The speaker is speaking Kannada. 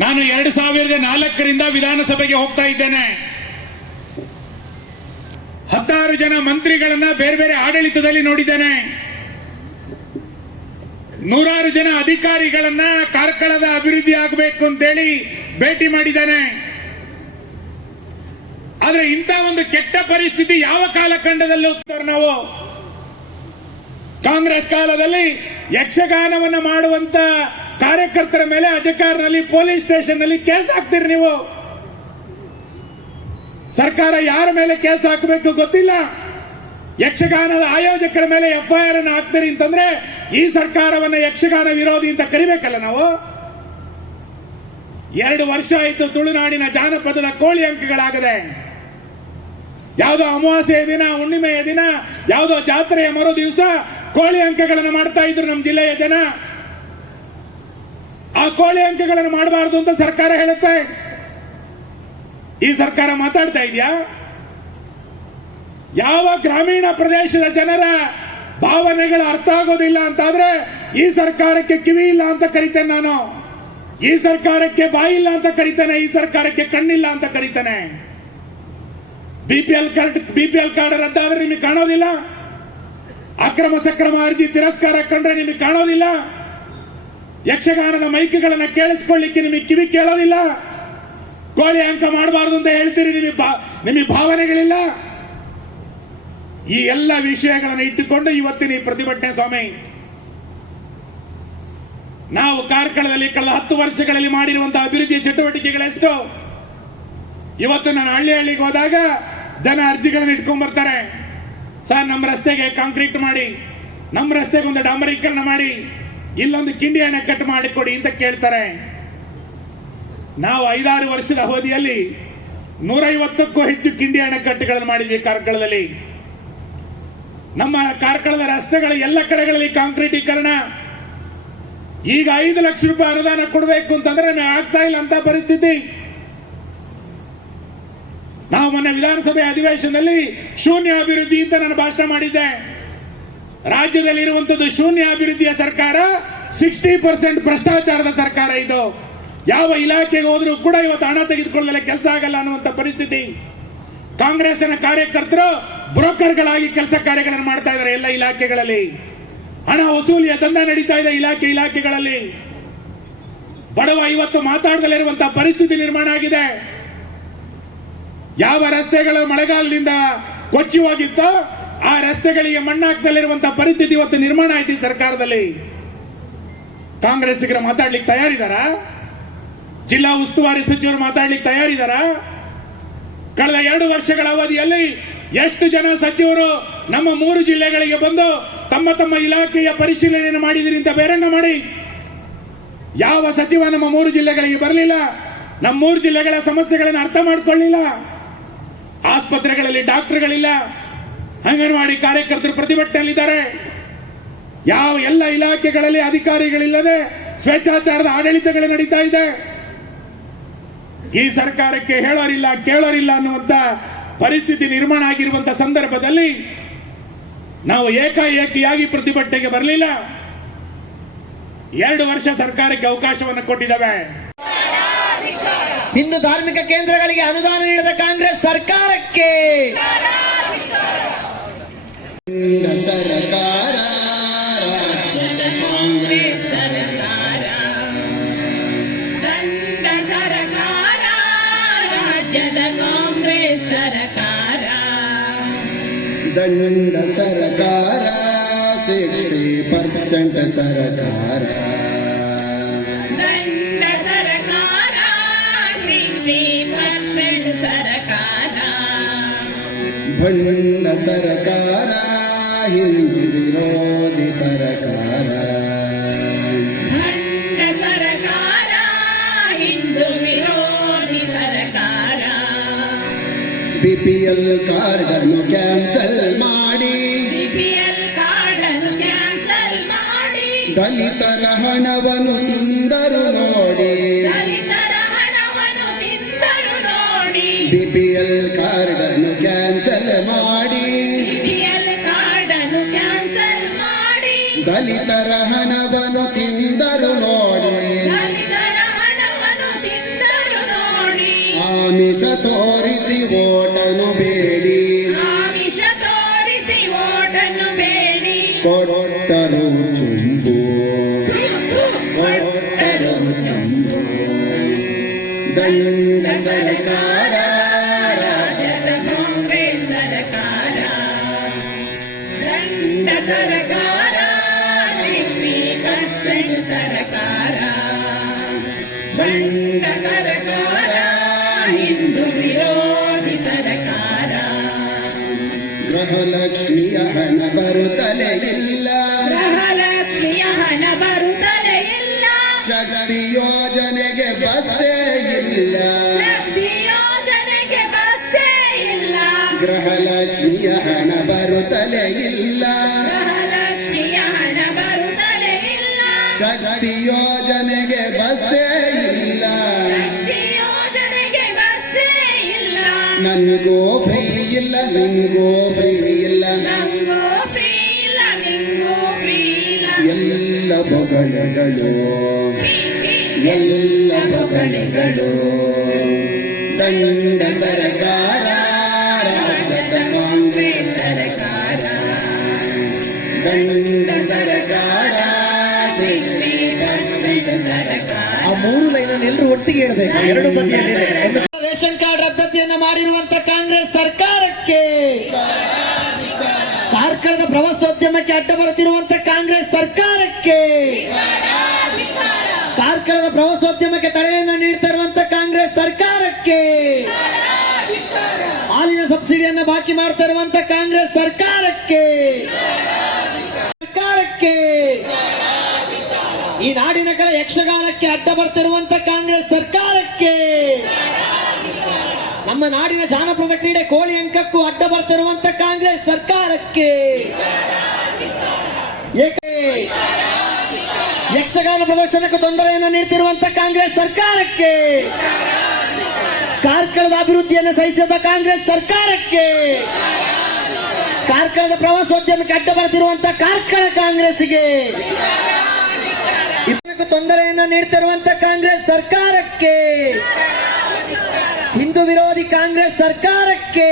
ನಾನು 2004ರಿಂದ ವಿಧಾನಸಭೆಗೆ ಹೋಗ್ತಾ ಇದ್ದೇನೆ. 16 ಜನ ಮಂತ್ರಿಗಳನ್ನ ಬೇರೆ ಬೇರೆ ಆಡಳಿತದಲ್ಲಿ ನೋಡಿದ್ದೇನೆ. 100 ಜನ ಅಧಿಕಾರಿಗಳನ್ನ ಕಾರ್ಕಳದ ಅಭಿವೃದ್ಧಿ ಆಗಬೇಕು ಅಂತೇಳಿ ಭೇಟಿ ಮಾಡಿದ್ದೇನೆ. ಆದ್ರೆ ಇಂಥ ಒಂದು ಕೆಟ್ಟ ಪರಿಸ್ಥಿತಿ ಯಾವ ಕಾಲಖಂಡದಲ್ಲೂ ನಾವು ಕಾಂಗ್ರೆಸ್ ಕಾಲದಲ್ಲಿ ಯಕ್ಷಗಾನವನ್ನು ಮಾಡುವಂತ ಕಾರ್ಯಕರ್ತರ ಮೇಲೆ ಅಜಕಾರ್ನಲ್ಲಿ ಪೊಲೀಸ್ ಸ್ಟೇಷನ್ ನಲ್ಲಿ ಕೇಸ್ ಹಾಕ್ತೀರಿ. ನೀವು ಸರ್ಕಾರ ಯಾರ ಮೇಲೆ ಕೇಸ್ ಹಾಕಬೇಕು ಗೊತ್ತಿಲ್ಲ. ಯಕ್ಷಗಾನದ ಆಯೋಜಕರ ಮೇಲೆ FIR ಅನ್ನು ಹಾಕ್ತೀರಿ ಅಂತಂದ್ರೆ ಈ ಸರ್ಕಾರವನ್ನ ಯಕ್ಷಗಾನ ವಿರೋಧಿ ಅಂತ ಕರಿಬೇಕಲ್ಲ ನಾವು. 2 ವರ್ಷ ಆಯಿತು ತುಳುನಾಡಿನ ಜಾನಪದದ ಕೋಳಿ ಅಂಕಗಳಾಗದೆ. ಯಾವುದೋ ಅಮಾವಾಸ್ಯೆಯ ದಿನ, ಹುಣ್ಣಿಮೆಯ ದಿನ, ಯಾವುದೋ ಜಾತ್ರೆಯ ಮರು ದಿವಸ ಕೋಳಿ ಅಂಕಗಳನ್ನು ಮಾಡ್ತಾ ಇದ್ರು ನಮ್ಮ ಜಿಲ್ಲೆಯ ಜನ. ಆ ಕೋಳಿ ಅಂಕಗಳನ್ನು ಮಾಡಬಾರದು ಅಂತ ಸರ್ಕಾರ ಹೇಳುತ್ತೆ. ಈ ಸರ್ಕಾರ ಮಾತಾಡ್ತಾ ಇದೆಯಾ? ಯಾವ ಗ್ರಾಮೀಣ ಪ್ರದೇಶದ ಜನರ ಭಾವನೆಗಳು ಅರ್ಥ ಆಗೋದಿಲ್ಲ ಅಂತಾದ್ರೆ ಈ ಸರ್ಕಾರಕ್ಕೆ ಕಿವಿ ಇಲ್ಲ ಅಂತ ಕರಿತೇನೆ ನಾನು. ಈ ಸರ್ಕಾರಕ್ಕೆ ಬಾಯಿ ಇಲ್ಲ ಅಂತ ಕರಿತೇನೆ. ಈ ಸರ್ಕಾರಕ್ಕೆ ಕಣ್ಣಿಲ್ಲ ಅಂತ ಕರಿತೇನೆ. BPL ಕಾರ್ಡ್ ರದ್ದಾದ್ರೆ ನಿಮಗೆ ಕಾಣೋದಿಲ್ಲ. ಅಕ್ರಮ ಸಕ್ರಮ ಅರ್ಜಿ ತಿರಸ್ಕಾರ ಕಂಡ್ರೆ ನಿಮಗೆ ಕಾಣೋದಿಲ್ಲ. ಯಕ್ಷಗಾನದ ಮೈಕ್ಗಳನ್ನು ಕೇಳಿಸ್ಕೊಳ್ಳಿಕ್ಕೆ ನಿಮಗೆ ಕಿವಿ ಕೇಳೋದಿಲ್ಲ. ಕೋಳಿ ಅಂಕ ಮಾಡಬಾರದು ಅಂತ ಹೇಳ್ತೀರಿ, ನಿಮಗೆ ಭಾವನೆಗಳಿಲ್ಲ. ಈ ಎಲ್ಲ ವಿಷಯಗಳನ್ನು ಇಟ್ಟುಕೊಂಡು ಇವತ್ತಿನ ಈ ಪ್ರತಿಭಟನೆ ಸ್ವಾಮಿ. ನಾವು ಕಾರ್ಕಳದಲ್ಲಿ ಕಳೆದ 10 ವರ್ಷಗಳಲ್ಲಿ ಮಾಡಿರುವಂತಹ ಅಭಿವೃದ್ಧಿ ಚಟುವಟಿಕೆಗಳೆಷ್ಟು. ಇವತ್ತು ನಾನು ಹಳ್ಳಿಗೆ ಹೋದಾಗ ಜನ ಅರ್ಜಿಗಳನ್ನು ಇಟ್ಕೊಂಡ್ ಬರ್ತಾರೆ. ಸರ್, ನಮ್ಮ ರಸ್ತೆಗೆ ಕಾಂಕ್ರೀಟ್ ಮಾಡಿ, ನಮ್ಮ ರಸ್ತೆಗೆ ಒಂದು ಡಾಂಬರೀಕರಣ ಮಾಡಿ, ಇಲ್ಲೊಂದು ಕಿಂಡಿ ಅಣೆಕಟ್ಟು ಮಾಡಿಕೊಡಿ ಅಂತ ಕೇಳ್ತಾರೆ. ನಾವು 5-6 ವರ್ಷದ ಅವಧಿಯಲ್ಲಿ 150ಕ್ಕೂ ಹೆಚ್ಚು ಕಿಂಡಿ ಅಣೆಕಟ್ಟುಗಳನ್ನು ಮಾಡಿದ್ವಿ ಕಾರ್ಕಳದಲ್ಲಿ. ನಮ್ಮ ಕಾರ್ಕಳದ ರಸ್ತೆಗಳ ಎಲ್ಲ ಕಡೆಗಳಲ್ಲಿ ಕಾಂಕ್ರೀಟೀಕರಣ. ಈಗ 5 ಲಕ್ಷ ರೂಪಾಯಿ ಅನುದಾನ ಕೊಡಬೇಕು ಅಂತಂದ್ರೆ ನಮಗೆ ಆಗ್ತಾ ಇಲ್ಲ ಅಂತ ಪರಿಸ್ಥಿತಿ. ನಾವು ಮೊನ್ನೆ ವಿಧಾನಸಭೆ ಅಧಿವೇಶನದಲ್ಲಿ ಶೂನ್ಯ ಅಭಿವೃದ್ಧಿ ಅಂತ ನಾನು ಭಾಷಣ ಮಾಡಿದ್ದೆ. ರಾಜ್ಯದಲ್ಲಿ ಇರುವಂತದ್ದು ಶೂನ್ಯ ಅಭಿವೃದ್ಧಿಯ ಸರ್ಕಾರ, 60% ಭ್ರಷ್ಟಾಚಾರದ ಸರ್ಕಾರ ಇದು. ಯಾವ ಇಲಾಖೆಗೆ ಹೋದ್ರೂ ಕೂಡ ಇವತ್ತು ಹಣ ತೆಗೆದುಕೊಳ್ಳಲು ಕೆಲಸ ಆಗಲ್ಲ ಅನ್ನುವಂತ ಪರಿಸ್ಥಿತಿ. ಕಾಂಗ್ರೆಸ್ನ ಕಾರ್ಯಕರ್ತರು ಬ್ರೋಕರ್ಗಳಾಗಿ ಕೆಲಸ ಕಾರ್ಯಗಳನ್ನು ಮಾಡ್ತಾ ಇದ್ದಾರೆ. ಎಲ್ಲ ಇಲಾಖೆಗಳಲ್ಲಿ ಹಣ ವಸೂಲಿಯ ದಂಧೆ ನಡೀತಾ ಇದೆ. ಇಲಾಖೆಗಳಲ್ಲಿ ಬಡವ ಇವತ್ತು ಮಾತಾಡದಲ್ಲಿರುವಂತಹ ಪರಿಸ್ಥಿತಿ ನಿರ್ಮಾಣ ಆಗಿದೆ. ಯಾವ ರಸ್ತೆಗಳು ಮಳೆಗಾಲದಿಂದ ಕೊಚ್ಚಿ ಹೋಗಿತ್ತೋ ಆ ರಸ್ತೆಗಳಿಗೆ ಮಣ್ಣಾಕ್ದಲ್ಲಿರುವಂತಹ ಪರಿಸ್ಥಿತಿ ಇವತ್ತು ನಿರ್ಮಾಣ ಆಯ್ತು ಈ ಸರ್ಕಾರದಲ್ಲಿ. ಕಾಂಗ್ರೆಸ್ಸಿಗರು ಮಾತಾಡ್ಲಿಕ್ಕೆ ತಯಾರಿದಾರ? ಜಿಲ್ಲಾ ಉಸ್ತುವಾರಿ ಸಚಿವರು ಮಾತಾಡ್ಲಿಕ್ಕೆ ತಯಾರಿದಾರ? ಕಳೆದ 2 ವರ್ಷಗಳ ಅವಧಿಯಲ್ಲಿ ಎಷ್ಟು ಜನ ಸಚಿವರು ನಮ್ಮ 3 ಜಿಲ್ಲೆಗಳಿಗೆ ಬಂದು ತಮ್ಮ ತಮ್ಮ ಇಲಾಖೆಯ ಪರಿಶೀಲನೆಯನ್ನು ಮಾಡಿದಿರಿ ಅಂತ ಬೇರಂಗ ಮಾಡಿ. ಯಾವ ಸಚಿವ ನಮ್ಮ 3 ಜಿಲ್ಲೆಗಳಿಗೆ ಬರಲಿಲ್ಲ. ನಮ್ಮ 3 ಜಿಲ್ಲೆಗಳ ಸಮಸ್ಯೆಗಳನ್ನು ಅರ್ಥ ಮಾಡಿಕೊಳ್ಳಿಲ್ಲ. ಆಸ್ಪತ್ರೆಗಳಲ್ಲಿ ಡಾಕ್ಟರ್ಗಳಿಲ್ಲ, ಅಂಗನವಾಡಿ ಕಾರ್ಯಕರ್ತರು ಪ್ರತಿಭಟನೆಯಲ್ಲಿದ್ದಾರೆ. ಯಾವ ಎಲ್ಲ ಇಲಾಖೆಗಳಲ್ಲಿ ಅಧಿಕಾರಿಗಳಿಲ್ಲದೆ ಸ್ವೇಚ್ಛಾಚಾರದ ಆಡಳಿತಗಳು ನಡೀತಾ ಇದೆ. ಈ ಸರ್ಕಾರಕ್ಕೆ ಹೇಳೋರಿಲ್ಲ ಕೇಳೋರಿಲ್ಲ ಅನ್ನುವಂತ ಪರಿಸ್ಥಿತಿ ನಿರ್ಮಾಣ ಆಗಿರುವಂತಹ ಸಂದರ್ಭದಲ್ಲಿ ನಾವು ಏಕಾಏಕಿಯಾಗಿ ಪ್ರತಿಭಟನೆಗೆ ಬರಲಿಲ್ಲ. 2 ವರ್ಷ ಸರ್ಕಾರಕ್ಕೆ ಅವಕಾಶವನ್ನು ಕೊಟ್ಟಿದ್ದಾವೆ. ಹಿಂದೂ ಧಾರ್ಮಿಕ ಕೇಂದ್ರಗಳಿಗೆ ಅನುದಾನ ನೀಡಿದ ಕಾಂಗ್ರೆಸ್ ಸರ್ಕಾರಕ್ಕೆ ಸರ್ಕಾರ, ರಾಜ್ಯದ ಕಾಂಗ್ರೆಸ್ ಸರ್ಕಾರ, ದಂಡ ಸರ್ಕಾರ, ರಾಜ್ಯದ ಕಾಂಗ್ರೆಸ್ ಸರ್ಕಾರ, ದಂಡ ಸರ್ಕಾರ, 60% ಸರ್ಕಾರ, ದಂಡ ಸರ್ಕಾರ, 60% ಸರ್ಕಾರ, ಭಂಡ ಸರ್ಕಾರ, ಹಿಂದೂ ವಿರೋಧಿ ಸರ್ಕಾರ, ಭಂಡ ಸರ್ಕಾರ, ಹಿಂದೂ ವಿರೋಧಿ ಸರ್ಕಾರ, BPL ಕಾರ್ಡ್ ಅನ್ನು ಕ್ಯಾನ್ಸಲ್ ಮಾಡಿ, BPL ಕಾರ್ಡ್ ಅನ್ನು ಕ್ಯಾನ್ಸಲ್ ಮಾಡಿ, ದಲಿತರ ಹಣವನ್ನು ತಿಂದರು ನೋಡಿ, ದಲಿತರ ಹಣವನ್ನು ತಿಂದರು ನೋಡಿ, BPL ಕಾರ್ಡ್ ಅನ್ನು ಕ್ಯಾನ್ಸಲ್ ಮಾಡಿ, BPL ಕಾರ್ಡ್ ಅನ್ನು ಕ್ಯಾನ್ಸಲ್ ಮಾಡಿ, ದಲಿತರ ಹಣವನ್ನು ತಿಂದರು ನೋಡಿ, ದಲಿತರ ಹಣವನ್ನು ಆಮಿಷ ತೋರಿಸಿ ಓಟನು ಬೇಡಿ ಆಮಿಷ ತೋರಿಸಿ ಓಟನ್ನು ಬೇಡಿ ಕೊಟ್ಟರು ಚುಂಬು ಕೊಟ್ಟರು ಚಂಬು ದಂಡ ಸರ್ಕಾರ ರಾಜ್ಯದ ಕಾಂಗ್ರೆಸ್ ಸರ್ಕಾರ ದಂಡ ಸರ್ಕಾರ 60% ಸರ್ಕಾರ ದಂಡ ಸರ್ಕಾರ ಹಿಂದೂ ವಿರೋಧಿ ಸರ್ಕಾರ ಗೃಹಲಕ್ಷ್ಮಿಯ ಹಣ ಬರುತ್ತಲೇ ಇಲ್ಲ ಗೃಹಲಕ್ಷ್ಮಿಯ ಹಣ ಬರುತ್ತಲೇ ಇಲ್ಲ ಶಕ್ತಿ ಯೋಜನೆಗೆ ಬಸ್ಸೇ ಇಲ್ಲ ಶಕ್ತಿ ಯೋಜನೆಗೆ ಬಸ್ಸೇ ಇಲ್ಲ ಗೃಹಲಕ್ಷ್ಮಿಯ ಹಣ ಬರುತ್ತಲೇ ಇಲ್ಲ ಗೃಹಲಕ್ಷ್ಮಿಯ ಹಣ ಬರುತ್ತಲೇ ಇಲ್ಲ ಶಕ್ತಿ ಯೋಜನೆಗೆ ಬಸ್ಸೇ ಇಲ್ಲ ಶಕ್ತಿ ಯೋಜನೆಗೆ ಬಸ್ಸೇ ಇಲ್ಲ ನನ್ಗೂ ಫ್ರೀ ಇಲ್ಲ ನಿನ್ಗೂ ಫ್ರೀ ಇಲ್ಲ ನಂಗೂ ಫ್ರೀ ಇಲ್ಲ ನಿಂಗೂ ಫ್ರೀ ಇಲ್ಲ ಎಲ್ಲ ಬೊಗಳೆಗಳು ಛೀ, ಛೀ, ಎಲ್ಲ ಬೊಗಳೆಗಳು ದಂಡ ಸರ್ಕಾರ ರಾಜ್ಯದ ಕಾಂಗ್ರೆಸ್ ಸರ್ಕಾರ ದಂಡ ಸರ್ಕಾರ 60% ಸರ್ಕಾರ ಆ ಮೂರು ಲೈನ್ ಎಲ್ಲರೂ ಒಟ್ಟಿಗೆ ಹೇಳ್ಬೇಕು. ಎರಡು ಬದಿಯಲ್ಲಿದೆ. ಒಂದು ರೇಷನ್ ಕಾರ್ಡ್ ರದ್ದತಿಯನ್ನ ಮಾಡಿರುವಂತ ಕಾಂಗ್ರೆಸ್ ಸರ್ಕಾರಕ್ಕೆ, ಕಾರ್ಕಳದ ಪ್ರವಾಸೋದ್ಯಮಕ್ಕೆ ಅಡ್ಡ ಬರುತ್ತಿರುವಂತ ಕಾಂಗ್ರೆಸ್ ಸರ್ಕಾರಕ್ಕೆ, ಕಾರ್ಕಳದ ಪ್ರವಾಸೋದ್ಯಮಕ್ಕೆ ತಡೆಯನ್ನು ನೀಡ್ತಾ ಇರುವಂತ ಕಾಂಗ್ರೆಸ್ ಸರ್ಕಾರಕ್ಕೆ, ಹಾಲಿನ ಸಬ್ಸಿಡಿಯನ್ನು ಬಾಕಿ ಮಾಡ್ತಾ ಇರುವಂತ ಕಾಂಗ್ರೆಸ್ ಸರ್ಕಾರಕ್ಕೆ, ಸರ್ಕಾರಕ್ಕೆ, ಈ ನಾಡಿನ ಕಲ ಯಕ್ಷಗಾನಕ್ಕೆ ಅಡ್ಡ ಬರ್ತಿರುವಂತ ಕಾಂಗ್ರೆಸ್ ಸರ್ಕಾರಕ್ಕೆ, ನಮ್ಮ ನಾಡಿನ ಜಾನಪದ ಕ್ರೀಡೆ ಕೋಳಿ ಅಂಕಕ್ಕೂ ಅಡ್ಡ ಬರ್ತಿರುವಂತ ಕಾಂಗ್ರೆಸ್ ಸರ್ಕಾರಕ್ಕೆ, ಏಕೆ ಯಕ್ಷಗಾನ ಪ್ರದರ್ಶನಕ್ಕೂ ತೊಂದರೆಯನ್ನು ನೀಡ್ತಿರುವಂತ ಕಾಂಗ್ರೆಸ್ ಸರ್ಕಾರಕ್ಕೆ, ಕಾರ್ಕಳದ ಅಭಿವೃದ್ಧಿಯನ್ನು ಸಹಿಸಿದ ಕಾಂಗ್ರೆಸ್ ಸರ್ಕಾರಕ್ಕೆ, ಕಾರ್ಕಳದ ಪ್ರವಾಸೋದ್ಯಮಕ್ಕೆ ಅಡ್ಡ ಬರ್ತಿರುವಂತ ಕಾರ್ಕಳ ಕಾಂಗ್ರೆಸ್ಗೆ, ಇದಕ್ಕೂ ತೊಂದರೆಯನ್ನು ನೀಡ್ತಿರುವಂತ ಕಾಂಗ್ರೆಸ್ ಸರ್ಕಾರಕ್ಕೆ, ಹಿಂದೂ ವಿರೋಧಿ ಕಾಂಗ್ರೆಸ್ ಸರ್ಕಾರಕ್ಕೆ,